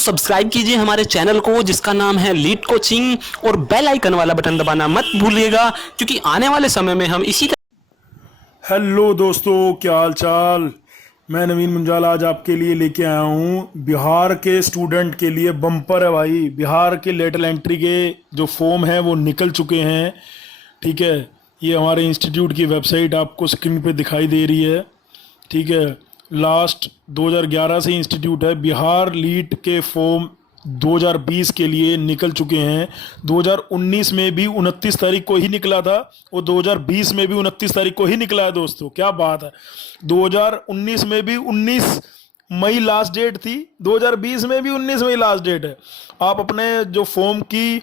दोस्तों सब्सक्राइब कीजिए हमारे चैनल को जिसका नाम है लीड कोचिंग और बेल आइकन वाला बटन दबाना मत भूलिएगा क्योंकि आने वाले समय में हम इसी हेलो दोस्तों, क्या हाल चाल। मैं नवीन मुंजाल आज आपके लिए लेके आया हूँ बिहार के स्टूडेंट के लिए बम्पर है भाई। बिहार के लेटरल एंट्री के जो फॉर्म हैं वो निकल चुके हैं। ठीक है, ये हमारे इंस्टीट्यूट की वेबसाइट आपको स्क्रीन पे दिखाई दे रही है। ठीक है, लास्ट 2011 से इंस्टीट्यूट है। बिहार लीट के फॉर्म 2020 के लिए निकल चुके हैं। 2019 में भी 29 तारीख को ही निकला था, वो 2020 में भी 29 तारीख को ही निकला है दोस्तों। क्या बात है। 2019 में भी 19 मई लास्ट डेट थी, 2020 में भी 19 मई लास्ट डेट है। आप अपने जो फॉर्म की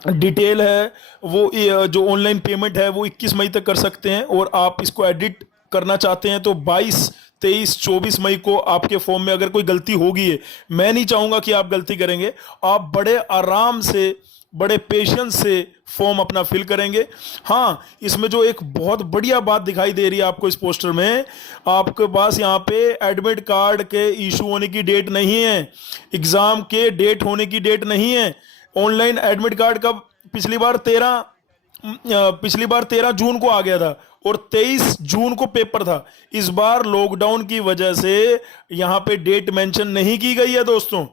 डिटेल है वो जो ऑनलाइन पेमेंट है वो 21 मई तक कर सकते हैं, और आप इसको एडिट करना चाहते हैं तो 22, 23, 24 मई को आपके फॉर्म में अगर कोई गलती होगी है, मैं नहीं चाहूंगा कि आप गलती करेंगे, आप बड़े आराम से बड़े पेशेंस से फॉर्म अपना फिल करेंगे। हाँ, इसमें जो एक बहुत बढ़िया बात दिखाई दे रही है आपको इस पोस्टर में, आपके पास यहाँ पे एडमिट कार्ड के इशू होने की डेट नहीं है, एग्जाम के डेट होने की डेट नहीं है। ऑनलाइन एडमिट कार्ड कब पिछली बार 13 जून को आ गया था और 23 जून को पेपर था। इस बार लॉकडाउन की वजह से यहां पे डेट मेंशन नहीं की गई है दोस्तों।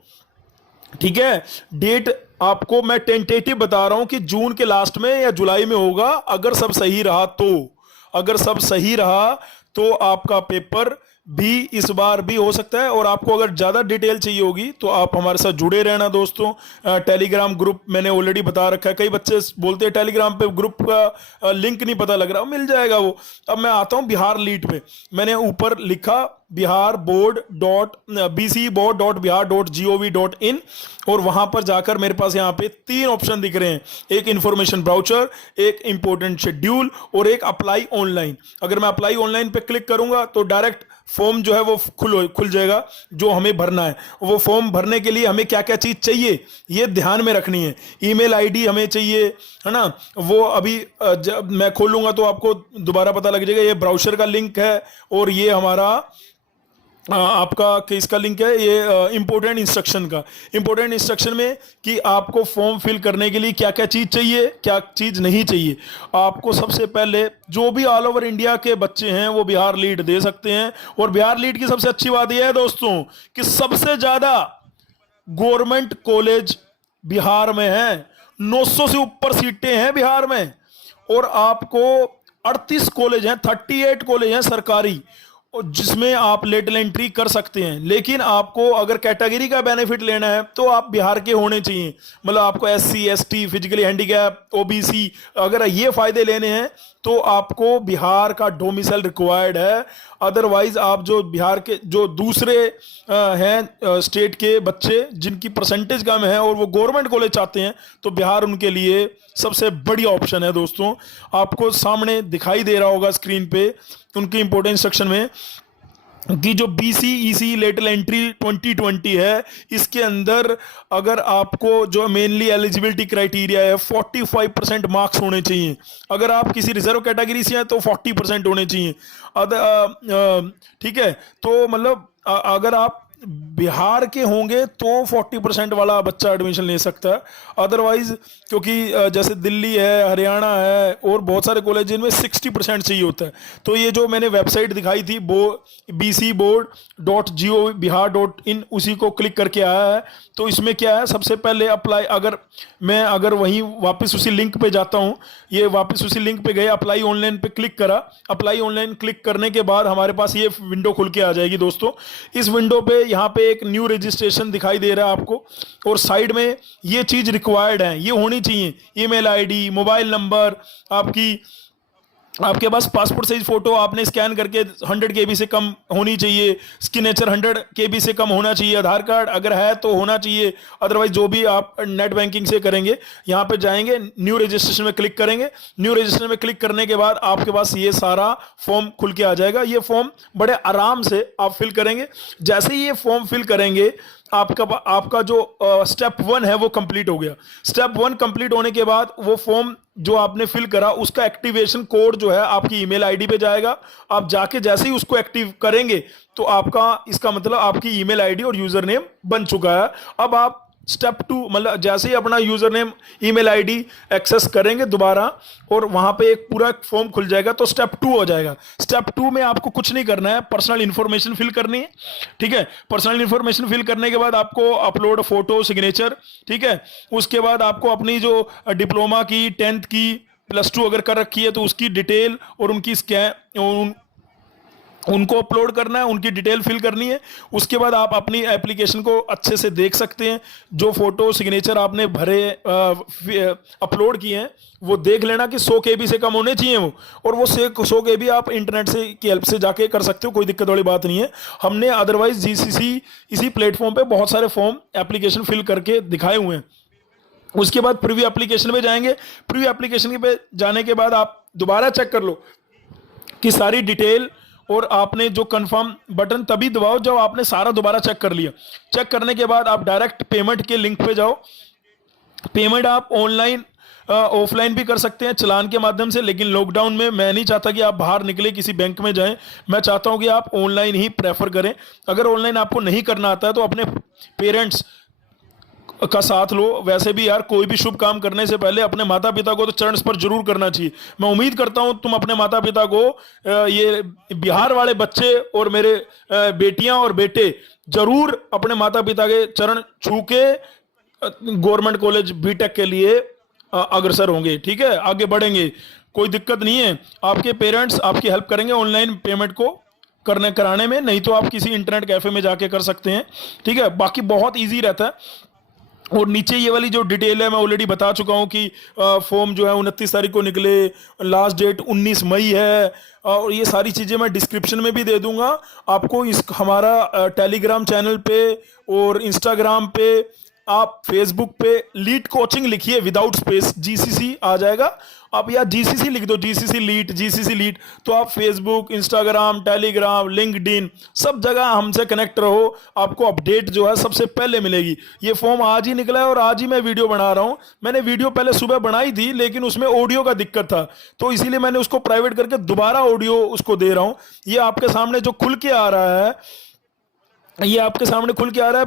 ठीक है, डेट आपको मैं टेंटेटिव बता रहा हूं कि जून के लास्ट में या जुलाई में होगा, अगर सब सही रहा तो। अगर सब सही रहा तो आपका पेपर भी इस बार भी हो सकता है। और आपको अगर ज़्यादा डिटेल चाहिए होगी तो आप हमारे साथ जुड़े रहना दोस्तों। टेलीग्राम ग्रुप मैंने ऑलरेडी बता रखा है। कई बच्चे बोलते हैं टेलीग्राम पे ग्रुप का लिंक नहीं पता लग रहा, मिल जाएगा वो। अब मैं आता हूँ बिहार लीट पे। मैंने ऊपर लिखा biharboard.bcboard.bihar.gov.in, और वहां पर जाकर मेरे पास यहाँ पे 3 ऑप्शन दिख रहे हैं, एक इंफॉर्मेशन ब्राउचर, एक इंपॉर्टेंट शेड्यूल और एक अप्लाई ऑनलाइन। अगर मैं अप्लाई ऑनलाइन पे क्लिक करूंगा तो डायरेक्ट फॉर्म जो है वो खुल जाएगा जो हमें भरना है। वो फॉर्म भरने के लिए हमें क्या क्या चीज चाहिए ये ध्यान में रखनी है। ईमेल आईडी हमें चाहिए, है ना। वो अभी जब मैं खोलूंगा तो आपको दोबारा पता लग जाएगा। ये ब्राउजर का लिंक है और ये हमारा आपका किसका लिंक है, ये इंपॉर्टेंट इंस्ट्रक्शन का। इंपॉर्टेंट इंस्ट्रक्शन में कि आपको फॉर्म फिल करने के लिए क्या क्या चीज़ चाहिए, क्या चीज़ नहीं चाहिए। आपको सबसे पहले जो भी ऑल ओवर इंडिया के बच्चे हैं वो बिहार लीड दे सकते हैं। और बिहार लीड की सबसे अच्छी बात यह है दोस्तों कि सबसे ज़्यादा गवर्नमेंट कॉलेज बिहार में है। 900 से ऊपर सीटें हैं बिहार में, और आपको 38 कॉलेज हैं, 38 कॉलेज हैं सरकारी, जिसमें आप लेटरल एंट्री कर सकते हैं। लेकिन आपको अगर कैटेगरी का बेनिफिट लेना है तो आप बिहार के होने चाहिए। मतलब आपको SC ST, physically handicap, OBC, अगर ये फायदे लेने हैं तो आपको बिहार का डोमिसाइल रिक्वायर्ड है। अदरवाइज आप जो बिहार के जो दूसरे हैं स्टेट के बच्चे जिनकी परसेंटेज कम है और वो गवर्नमेंट कॉलेज चाहते हैं, तो बिहार उनके लिए सबसे बढ़िया ऑप्शन है दोस्तों। आपको सामने दिखाई दे रहा होगा स्क्रीन पे उनकी इंपॉर्टेंट इंस्ट्रक्शन में कि जो BCEC लेटरल एंट्री 2020 है, इसके अंदर अगर आपको जो मेनली एलिजिबिलिटी क्राइटेरिया है 45% मार्क्स होने चाहिए। अगर आप किसी रिजर्व कैटेगरी से हैं तो 40% होने चाहिए। ठीक है, तो मतलब अगर आप बिहार के होंगे तो 40% वाला बच्चा एडमिशन ले सकता है। अदरवाइज क्योंकि जैसे दिल्ली है, हरियाणा है और बहुत सारे कॉलेज जिनमें 60% चाहिए होता है। तो ये जो मैंने वेबसाइट दिखाई थी bcboard.gov.bihar.in, उसी को क्लिक करके आया है। तो इसमें क्या है, सबसे पहले अप्लाई, अगर वहीं वापस उसी लिंक पे जाता हूँ, ये वापस उसी लिंक पे गए, अप्लाई ऑनलाइन पे क्लिक करा। अप्लाई ऑनलाइन क्लिक करने के बाद हमारे पास ये विंडो खुल के आ जाएगी दोस्तों। इस विंडो पे यहाँ पे एक न्यू रजिस्ट्रेशन दिखाई दे रहा है आपको, और साइड में ये चीज रिक्वायर्ड है, ये होनी चाहिए। ईमेल आईडी, मोबाइल नंबर, आपके पास पासपोर्ट साइज फोटो आपने स्कैन करके 100 KB से कम होनी चाहिए, सिग्नेचर 100 KB से कम होना चाहिए, आधार कार्ड अगर है तो होना चाहिए। अदरवाइज जो भी आप नेट बैंकिंग से करेंगे, यहाँ पे जाएंगे, न्यू रजिस्ट्रेशन में क्लिक करेंगे। न्यू रजिस्ट्रेशन में क्लिक करने के बाद आपके पास ये सारा फॉर्म खुल के आ जाएगा। ये फॉर्म बड़े आराम से आप फिल करेंगे। जैसे ही ये फॉर्म फिल करेंगे आपका आपका जो स्टेप 1 है वो कंप्लीट हो गया। स्टेप 1 कंप्लीट होने के बाद वो फॉर्म जो आपने फिल करा उसका एक्टिवेशन कोड जो है आपकी ईमेल आईडी पे जाएगा। आप जाके जैसे ही उसको एक्टिव करेंगे तो आपका, इसका मतलब आपकी ईमेल आईडी और यूजर नेम बन चुका है। अब आप स्टेप 2 मतलब जैसे ही अपना user name email ID access करेंगे दोबारा और वहां पे एक पूरा फॉर्म खुल जाएगा तो स्टेप 2 हो जाएगा। स्टेप 2 में आपको कुछ नहीं करना है, पर्सनल इंफॉर्मेशन फिल करनी है। ठीक है, पर्सनल इंफॉर्मेशन फिल करने के बाद आपको अपलोड फोटो सिग्नेचर। ठीक है, उसके बाद आपको अपनी जो डिप्लोमा की, 10th की, +2 अगर कर रखी है तो उसकी डिटेल और उनकी स्कैन उनको अपलोड करना है, उनकी डिटेल फिल करनी है। उसके बाद आप अपनी एप्लीकेशन को अच्छे से देख सकते हैं। जो फोटो सिग्नेचर आपने भरे अपलोड किए हैं वो देख लेना कि 100 KB से कम होने चाहिए वो, और वो 100 KB आप इंटरनेट से की हेल्प से जाके कर सकते हो, कोई दिक्कत वाली बात नहीं है। हमने अदरवाइज जीसीसी इसी प्लेटफॉर्म पे बहुत सारे फॉर्म एप्लीकेशन फिल करके दिखाए हुए हैं। उसके बाद प्रीव्यू एप्लीकेशन पे जाएंगे। प्रीव्यू एप्लीकेशन पे जाने के बाद आप दोबारा चेक कर लो कि सारी डिटेल, और आपने जो कंफर्म बटन तभी दबाओ जब आपने सारा दोबारा चेक कर लिया। चेक करने के बाद आप डायरेक्ट पेमेंट के लिंक पे जाओ। पेमेंट आप ऑनलाइन ऑफलाइन भी कर सकते हैं चालान के माध्यम से, लेकिन लॉकडाउन में मैं नहीं चाहता कि आप बाहर निकले किसी बैंक में जाएं। मैं चाहता हूं कि आप ऑनलाइन ही प्रेफर करें। अगर ऑनलाइन आपको नहीं करना आता है तो अपने पेरेंट्स का साथ लो। वैसे भी यार कोई भी शुभ काम करने से पहले अपने माता पिता को तो चरण स्पर्श जरूर करना चाहिए। मैं उम्मीद करता हूं तुम अपने माता पिता को, ये बिहार वाले बच्चे और मेरे बेटियां और बेटे जरूर अपने माता पिता के चरण छू के गवर्नमेंट कॉलेज बीटेक के लिए अग्रसर होंगे। ठीक है, आगे बढ़ेंगे, कोई दिक्कत नहीं है। आपके पेरेंट्स आपकी हेल्प करेंगे ऑनलाइन पेमेंट को कराने में, नहीं तो आप किसी इंटरनेट कैफे में जाके कर सकते हैं। ठीक है, बाकी बहुत ईजी रहता है। और नीचे ये वाली जो डिटेल है मैं ऑलरेडी बता चुका हूं कि फॉर्म जो है 29 तारीख को निकले, लास्ट डेट 19 मई है, और ये सारी चीज़ें मैं डिस्क्रिप्शन में भी दे दूंगा आपको। इस हमारा टेलीग्राम चैनल पे और इंस्टाग्राम पे, आप फेसबुक पे लीड कोचिंग लिखिए विदाउट स्पेस, जीसीसी आ जाएगा। आप या जीसीसी लिख दो, जीसीसी लीड, तो आप फेसबुक, इंस्टाग्राम, टेलीग्राम, लिंक्डइन सब जगह हमसे कनेक्ट रहो। आपको अपडेट जो है सबसे पहले मिलेगी। ये फॉर्म आज ही निकला है और आज ही मैं वीडियो बना रहा हूं। मैंने वीडियो पहले सुबह बनाई थी लेकिन उसमें ऑडियो का दिक्कत था, तो इसीलिए मैंने उसको प्राइवेट करके दोबारा ऑडियो उसको दे रहा हूं। ये आपके सामने जो खुल के आ रहा है, ये आपके सामने खुल के आ रहा है।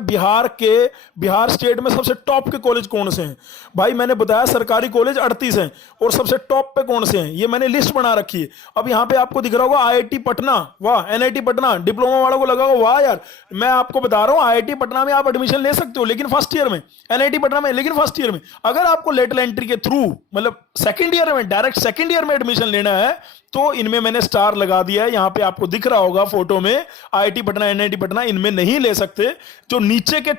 बिहार स्टेट में सबसे टॉप के कॉलेज कौन से हैं भाई। मैंने बताया सरकारी कॉलेज 38 हैं, और सबसे टॉप पे कौन से हैं ये मैंने लिस्ट बना रखी है। अब यहाँ पे आपको दिख रहा होगा IIT पटना, वाह। NIT पटना, डिप्लोमा वालों को लगा होगा वाह यार। मैं आपको बता रहा हूँ IIT पटना में आप एडमिशन ले सकते हो लेकिन फर्स्ट ईयर में, NIT पटना में लेकिन फर्स्ट ईयर में। अगर आपको लेटरल एंट्री के थ्रू मतलब सेकेंड ईयर में, डायरेक्ट सेकेंड ईयर में एडमिशन लेना है तो इनमें मैंने स्टार लगा दिया है। यहां पे आपको दिख रहा होगा फोटो में IIT पटना, NIT पटना, इनमें नहीं ले सकते। जो नीचे के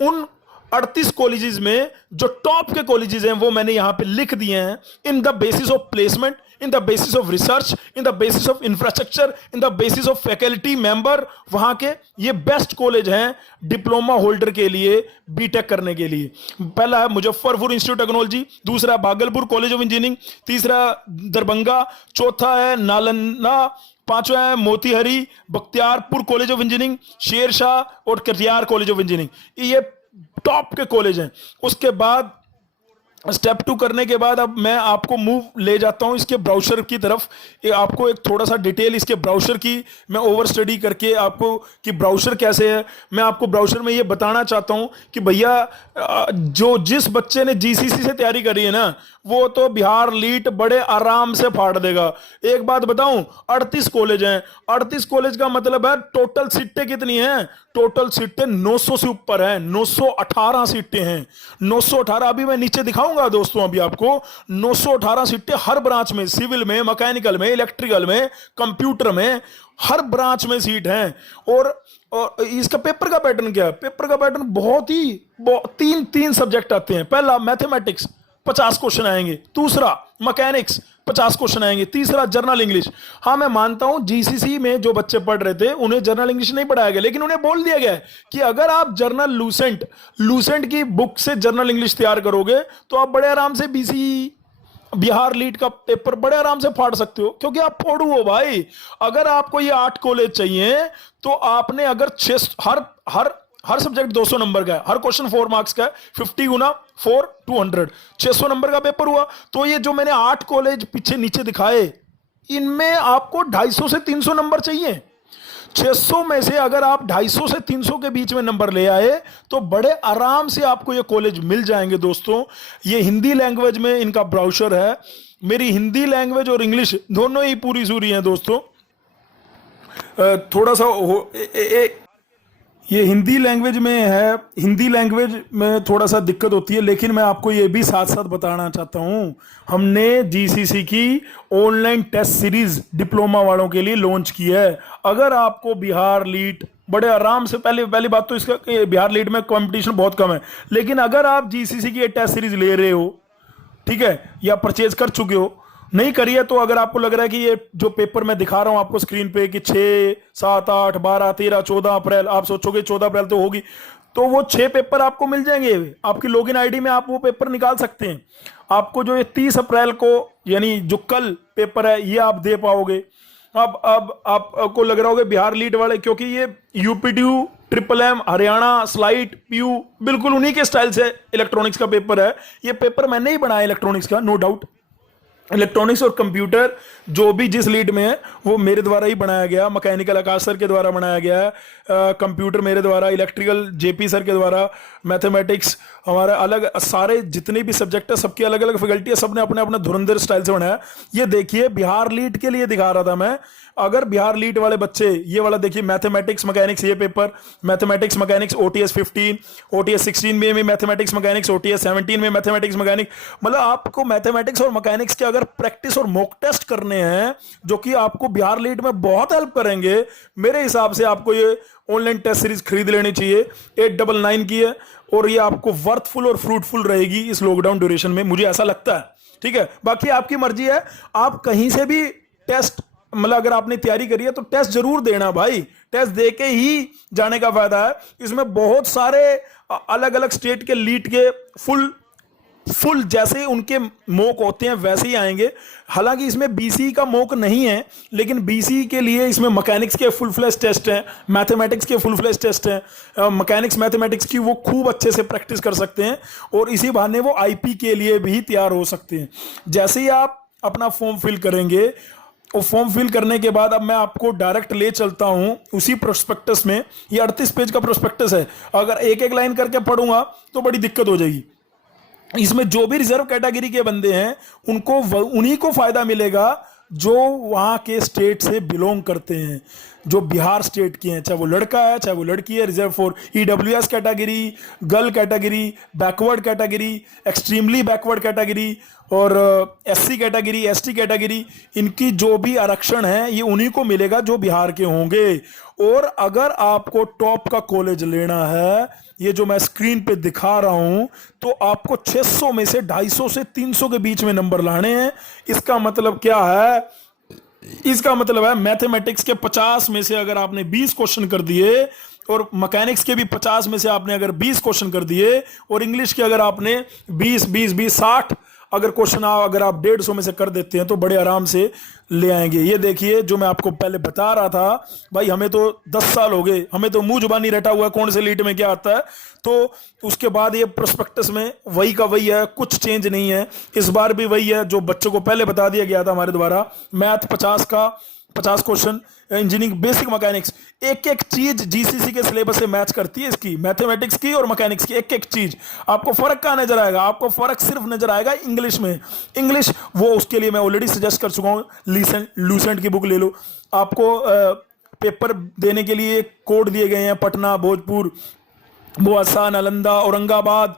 उन 38 कॉलेजेस में जो टॉप के कॉलेजेस हैं वो मैंने यहां पे लिख दिए हैं। In the basis of placement, in the basis of research, in the basis of infrastructure, in the basis of faculty member, वहां के ये बेस्ट कॉलेज हैं डिप्लोमा होल्डर के लिए, बीटेक करने के लिए। पहला है मुजफ्फरपुर इंस्टीट्यूट टेक्नोलॉजी, दूसरा भागलपुर कॉलेज ऑफ इंजीनियरिंग, तीसरा दरभंगा, चौथा है नालंदा, पांचवा है Motihari Bakhtiyarpur college of engineering, Sher Shah और कटिहार कॉलेज ऑफ इंजीनियरिंग। ये टॉप के कॉलेज हैं। उसके बाद स्टेप 2 करने के बाद अब मैं आपको मूव ले जाता हूं इसके ब्राउज़र की तरफ। आपको एक थोड़ा सा डिटेल इसके ब्राउज़र की मैं ओवर स्टडी करके आपको कि ब्राउज़र कैसे है, मैं आपको ब्राउज़र में ये बताना चाहता हूं कि भैया जो जिस बच्चे ने जीसीसी से तैयारी करी है ना वो तो बिहार लीट बड़े आराम से फाड़ देगा। एक बात बताऊं, 38 कॉलेज हैं। 38 कॉलेज का मतलब है टोटल सीटें कितनी हैं? टोटल सीटें 900 से ऊपर हैं, 918 सीटें हैं। 918 अभी मैं नीचे दिखाऊंगा दोस्तों, अभी आपको 918 सीटें हर ब्रांच में, सिविल में, मैकेनिकल में, इलेक्ट्रिकल में, कंप्यूटर में, हर ब्रांच में सीट हैं। और इसका पेपर का पैटर्न क्या है? पेपर का पैटर्न बहुत ही तीन सब्जेक्ट आते हैं। पहला मैथमेटिक्स 50 क्वेश्चन आएंगे, दूसरा मैकेनिक्स 50 क्वेश्चन आएंगे, तीसरा जर्नल इंग्लिश। हाँ मैं मानता हूं जीसीसी में जो बच्चे पढ़ रहे थे उन्हें जर्नल इंग्लिश नहीं पढ़ाया गया, लेकिन उन्हें बोल दिया गया है कि अगर आप जर्नल लूसेंट की बुक से जर्नल इंग्लिश तैयार करोगे तो आप बड़े आराम से बिहार लीड का पेपर बड़े आराम से फाड़ सकते हो, क्योंकि आप फोड़ू हो भाई। अगर आपको ये 8 कॉलेज चाहिए तो आपने अगर हर हर सब्जेक्ट 200 नंबर का है, हर क्वेश्चन 4 मार्क्स का है, 50 गुना 4 200, 600 नंबर का पेपर हुआ। तो ये जो मैंने 8 कॉलेज पीछे नीचे दिखाए, इनमें आपको 250 से 300 नंबर चाहिए। 600 में से अगर आप 250 से 300 के बीच में नंबर ले आए तो बड़े आराम से आपको ये कॉलेज मिल जाएंगे दोस्तों। ये हिंदी लैंग्वेज में इनका ब्राउचर है। मेरी हिंदी लैंग्वेज और इंग्लिश दोनों ही पूरी सूरी हैं दोस्तों। थोड़ा सा ये हिंदी लैंग्वेज में है, हिंदी लैंग्वेज में थोड़ा सा दिक्कत होती है, लेकिन मैं आपको ये भी साथ साथ बताना चाहता हूँ, हमने जीसीसी की ऑनलाइन टेस्ट सीरीज डिप्लोमा वालों के लिए लॉन्च की है। अगर आपको बिहार लीट बड़े आराम से, पहली बात तो इसका बिहार लीट में कंपटीशन बहुत कम है, लेकिन अगर आप जीसीसी की टेस्ट सीरीज ले रहे हो, ठीक है, या परचेज कर चुके हो, नहीं करिए, तो अगर आपको लग रहा है कि ये जो पेपर मैं दिखा रहा हूं आपको स्क्रीन पे कि 6, 7, 8, 12, 13, 14 अप्रैल, आप सोचोगे 14 अप्रैल तो होगी, तो वो 6 पेपर आपको मिल जाएंगे। आपकी लॉगिन आईडी में आप वो पेपर निकाल सकते हैं। आपको जो ये 30 अप्रैल को, यानी जो कल पेपर है, ये आप दे पाओगे। अब आपको लग रहा होगा बिहार लीड वाले, क्योंकि ये UPTU, triple M, Haryana, slight, PU बिल्कुल उन्हीं के स्टाइल से इलेक्ट्रॉनिक्स का पेपर है। ये पेपर मैंने ही बनाया इलेक्ट्रॉनिक्स का, नो डाउट। इलेक्ट्रॉनिक्स और कंप्यूटर जो भी जिस लीड में है वो मेरे द्वारा ही बनाया गया। मैकेनिकल आकाश सर के द्वारा बनाया गया है, कंप्यूटर मेरे द्वारा, इलेक्ट्रिकल जेपी सर के द्वारा, मैथमेटिक्स हमारा अलग, सारे जितने भी सब्जेक्ट है सबकी अलग अलग फैकल्टी है, सबने अपने अपने धुरंधर स्टाइल से बनाया। ये देखिए बिहार लीड के लिए दिखा रहा था मैं। अगर बिहार लीड वाले बच्चे, ये वाला देखिए मैथमेटिक्स मैकेनिक्स, ये paper mathematics mechanics OTS 15, OTS 16 में भी मैथमेटिक्स मैकेनिक्स, ओटीएस 17 में मैथमेटिक्स मैकेनिक्स। मतलब आपको मैथमेटिक्स और मैकेनिक्स के अगर प्रैक्टिस और मॉक टेस्ट करने हैं, जो कि आपको बिहार लीड में बहुत हेल्प करेंगे, मेरे हिसाब से आपको ये ऑनलाइन टेस्ट सीरीज खरीद लेनी चाहिए। 899 की है और ये आपको वर्थफुल और फ्रूटफुल रहेगी इस लॉकडाउन ड्यूरेशन में, मुझे ऐसा लगता है। ठीक है, बाकी आपकी मर्जी है, आप कहीं से भी टेस्ट, मतलब अगर आपने तैयारी करी है तो टेस्ट जरूर देना भाई, टेस्ट दे के ही जाने का फायदा है। इसमें बहुत सारे अलग अलग स्टेट के लीड के फुल जैसे उनके मोक होते हैं वैसे ही आएंगे। हालांकि इसमें बीसी का मोक नहीं है, लेकिन बीसी के लिए इसमें मैकेनिक्स के फुल फ्लैश टेस्ट हैं, मैथमेटिक्स के फुल फ्लैश टेस्ट हैं। मैकेनिक्स मैथमेटिक्स की वो खूब अच्छे से प्रैक्टिस कर सकते हैं और इसी बहाने वो आईपी के लिए भी तैयार हो सकते हैं। जैसे ही आप अपना फॉर्म फिल करेंगे, और फॉर्म फिल करने के बाद अब मैं आपको डायरेक्ट ले चलता हूं उसी प्रोस्पेक्टस में। ये 38 पेज का प्रोस्पेक्टस है, अगर एक एक लाइन करके पढ़ूंगा तो बड़ी दिक्कत हो जाएगी। इसमें जो भी रिजर्व कैटेगरी के बंदे हैं उनको, उन्हीं को फायदा मिलेगा जो वहां के स्टेट से बिलोंग करते हैं, जो बिहार स्टेट के हैं, चाहे वो लड़का है चाहे वो लड़की है। Reserve for EWS category, girl category, backward category, extremely backward category और एससी कैटेगरी, एसटी कैटेगरी, इनकी जो भी आरक्षण है ये उन्हीं को मिलेगा जो बिहार के होंगे। और अगर आपको टॉप का कॉलेज लेना है, ये जो मैं स्क्रीन पे दिखा रहा हूं, तो आपको 600 में से 250 से 300 के बीच में नंबर लाने हैं। इसका मतलब क्या है? इसका मतलब है मैथमेटिक्स के 50 में से अगर आपने 20 क्वेश्चन कर दिए, और मैकेनिक्स के भी 50 में से आपने अगर 20 क्वेश्चन कर दिए, और इंग्लिश के अगर आपने 60 अगर क्वेश्चन अगर आप 150 में से कर देते हैं तो बड़े आराम से ले आएंगे। ये देखिए जो मैं आपको पहले बता रहा था, भाई हमें तो 10 साल हो गए, हमें तो मुंह जुबानी रटा हुआ है कौन से लीड में क्या आता है। तो उसके बाद ये प्रोस्पेक्टस में वही का वही है, कुछ चेंज नहीं है। इस बार भी वही है जो बच्चों को पहले बता दिया गया था हमारे द्वारा। Math 50 question, engineering, basic mechanics, एक एक चीज जीसीसी के सिलेबस से मैच करती है, इसकी मैथमेटिक्स की और मैकेनिक्स की एक एक चीज। आपको फर्क कहां नजर आएगा? आपको फर्क सिर्फ नजर आएगा इंग्लिश में। इंग्लिश वो उसके लिए मैं ऑलरेडी सजेस्ट कर चुका हूं, लूसेंट की बुक ले लो। आपको पेपर देने के लिए कोड दिए गए हैं, पटना, भोजपुर, बुआसा, नालंदा, औरंगाबाद,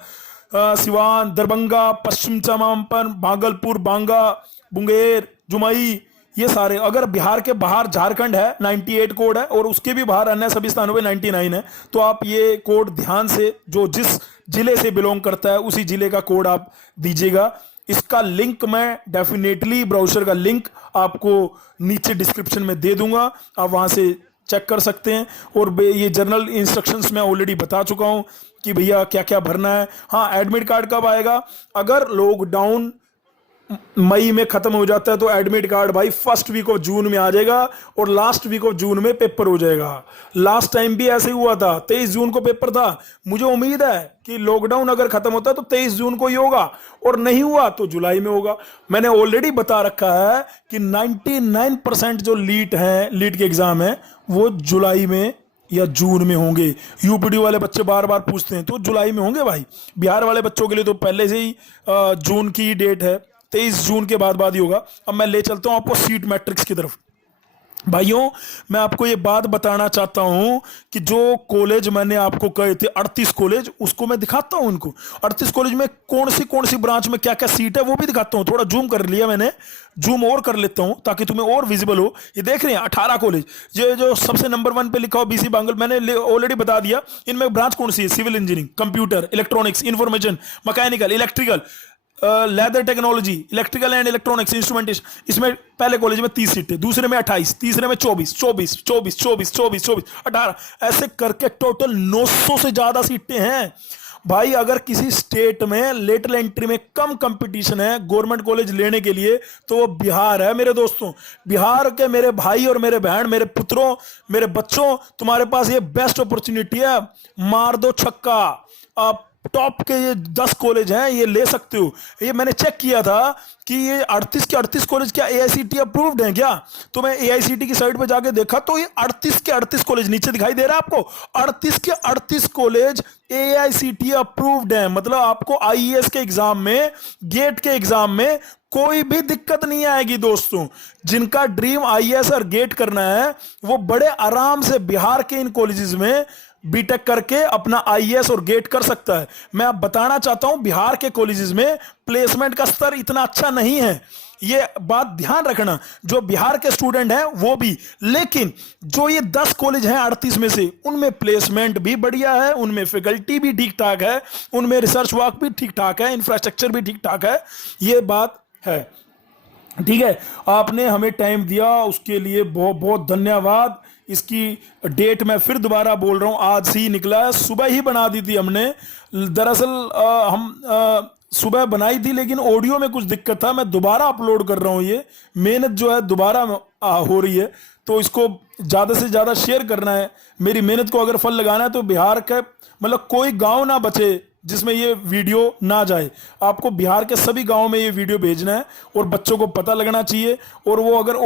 सिवान, दरभंगा, पश्चिम चंपारण, भागलपुर, बांगा, मुंगेर, जुमई, ये सारे। अगर बिहार के बाहर झारखंड है 98 कोड है, और उसके भी बाहर अन्य सभी स्थानों पे 99 है। तो आप ये कोड ध्यान से, जो जिस जिले से बिलोंग करता है उसी जिले का कोड आप दीजिएगा। इसका लिंक मैं डेफिनेटली, ब्राउज़र का लिंक आपको नीचे डिस्क्रिप्शन में दे दूंगा, आप वहां से चेक कर सकते हैं। और ये जर्नल इंस्ट्रक्शंस मैं ऑलरेडी बता चुका हूं कि भैया क्या क्या भरना है। हाँ, एडमिट कार्ड कब आएगा? अगर लॉकडाउन मई में खत्म हो जाता है तो एडमिट कार्ड भाई फर्स्ट वीक ऑफ जून में आ जाएगा और लास्ट वीक ऑफ जून में पेपर हो जाएगा। लास्ट टाइम भी ऐसे ही हुआ था, 23 जून को पेपर था। मुझे उम्मीद है कि लॉकडाउन अगर खत्म होता है तो 23 जून को ही होगा, और नहीं हुआ तो जुलाई में होगा। मैंने ऑलरेडी बता रखा है कि 99% जो लीट के एग्जाम है वो जुलाई में या जून में होंगे। यूपीडी वाले बच्चे बार बार पूछते हैं, तो जुलाई में होंगे भाई। बिहार वाले बच्चों के लिए तो पहले से ही जून की डेट है, 23 जून के बाद ही होगा। अब मैं ले चलता हूं आपको सीट मैट्रिक्स की तरफ। भाइयों, मैं आपको ये बात बताना चाहता हूं कि जो कॉलेज मैंने आपको कहे थे 38 कॉलेज, उसको मैं दिखाता हूं उनको। 38 कॉलेज में कौन सी ब्रांच में क्या क्या सीट है वो भी दिखाता हूं। थोड़ा जूम कर लिया मैंने, जूम और कर लेता हूं ताकि तुम्हें और विजिबल हो। ये देख रहे हैं 18 कॉलेज, ये जो सबसे नंबर 1 पे लिखा हो बीसी बांगल, मैंने ऑलरेडी बता दिया। इनमें ब्रांच कौन सी है? Civil engineering, computer, electronics, information, mechanical, electrical, leather technology, electrical and electronics, instrumentation. इसमें पहले कॉलेज में 30 सीटें, दूसरे में 28, तीसरे में 24, 24, 24, 24, 24, 24, 18, ऐसे करके टोटल 900 से ज्यादा सीटें हैं। भाई अगर किसी स्टेट में लेटरल एंट्री में कम कंपटीशन है गवर्नमेंट कॉलेज लेने के लिए तो वो बिहार है मेरे दोस्तों। बिहार के मेरे भाई और मेरे बहन, मेरे पुत्रों, मेरे बच्चों, तुम्हारे पास ये बेस्ट अपॉर्चुनिटी है। मार दो छक्का। आप टॉप के ये 10 कॉलेज हैं, ये ले सकते हो। ये मैंने चेक किया था कि ये 38 के 38 कॉलेज क्या एआईसीटी अप्रूव्ड हैं क्या? तो मैं एआईसीटी की साइट पे जाके देखा तो ये 38 के 38 कॉलेज, नीचे दिखाई दे रहा है आपको, 38 के 38 कॉलेज एआईसीटी अप्रूव्ड हैं। मतलब आपको आईएएस के एग्जाम में, गेट के एग्जाम में कोई भी दिक्कत नहीं आएगी दोस्तों। जिनका ड्रीम आईएएस और गेट करना है वो बड़े आराम से बिहार के इन कॉलेजेस में बीटेक करके अपना आईएएस और गेट कर सकता है। मैं अब बताना चाहता हूं बिहार के कॉलेजेस में प्लेसमेंट का स्तर इतना अच्छा नहीं है, ये बात ध्यान रखना। जो बिहार के स्टूडेंट हैं वो भी, लेकिन जो ये 10 कॉलेज हैं 38 में से, उनमें प्लेसमेंट भी बढ़िया है, उनमें फैकल्टी भी ठीक ठाक है, उनमें रिसर्च वर्क भी ठीक ठाक है, इंफ्रास्ट्रक्चर भी ठीक ठाक है। ये बात है, ठीक है। आपने हमें टाइम दिया उसके लिए बहुत बहुत धन्यवाद। इसकी डेट मैं फिर दोबारा बोल रहा हूं, आज ही निकला है, सुबह ही बना दी थी हमने। दरअसल हम सुबह बनाई थी लेकिन ऑडियो में कुछ दिक्कत था, मैं दोबारा अपलोड कर रहा हूं। ये मेहनत जो है दोबारा हो रही है, तो इसको ज़्यादा से ज़्यादा शेयर करना है। मेरी मेहनत को अगर फल लगाना है तो बिहार का मतलब कोई गांव ना बचे जिसमें ये वीडियो ना जाए। आपको बिहार के सभी गांवों में ये वीडियो भेजना है और बच्चों को पता लगना चाहिए, और वो अगर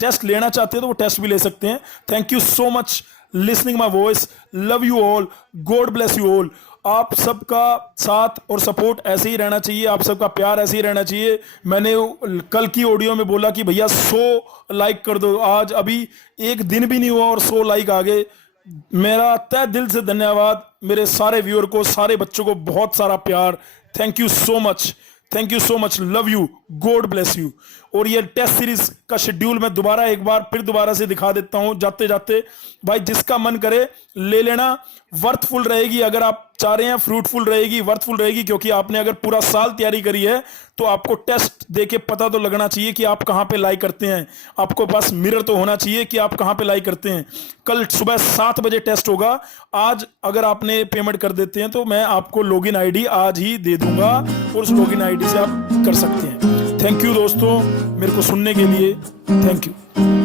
टेस्ट लेना चाहते हैं तो वो टेस्ट भी ले सकते हैं। Thank you so much listening my voice, love you all, God bless you all. आप सबका साथ और सपोर्ट ऐसे ही रहना चाहिए, आप सबका प्यार ऐसे ही रहना चाहिए। मैंने कल की ऑडियो में बोला कि भैया 100 लाइक कर दो, आज अभी एक दिन भी नहीं हुआ और 100 लाइक आ गए। मेरा तहे दिल से धन्यवाद मेरे सारे व्यूअर को, सारे बच्चों को बहुत सारा प्यार। Thank you so much, thank you so much, love you, God bless you. और ये टेस्ट सीरीज का शेड्यूल मैं दोबारा एक बार फिर दोबारा से दिखा देता हूं जाते जाते। भाई जिसका मन करे ले लेना, वर्थफुल रहेगी। अगर आप चाह रहे हैं फ्रूटफुल रहेगी, वर्थफुल रहेगी, क्योंकि आपने अगर पूरा साल तैयारी करी है तो आपको टेस्ट देके पता तो लगना चाहिए कि आप कहां पे लाइक करते हैं। आपको पास मिरर तो होना चाहिए कि आप कहां पे लाइक करते हैं। कल सुबह 7 बजे टेस्ट होगा। आज अगर आपने पेमेंट कर देते हैं तो मैं आपको लॉगिन आईडी आज ही दे दूंगा और उस लॉगिन आईडी से आप कर सकते हैं। थैंक यू दोस्तों मेरे को सुनने के लिए, थैंक यू।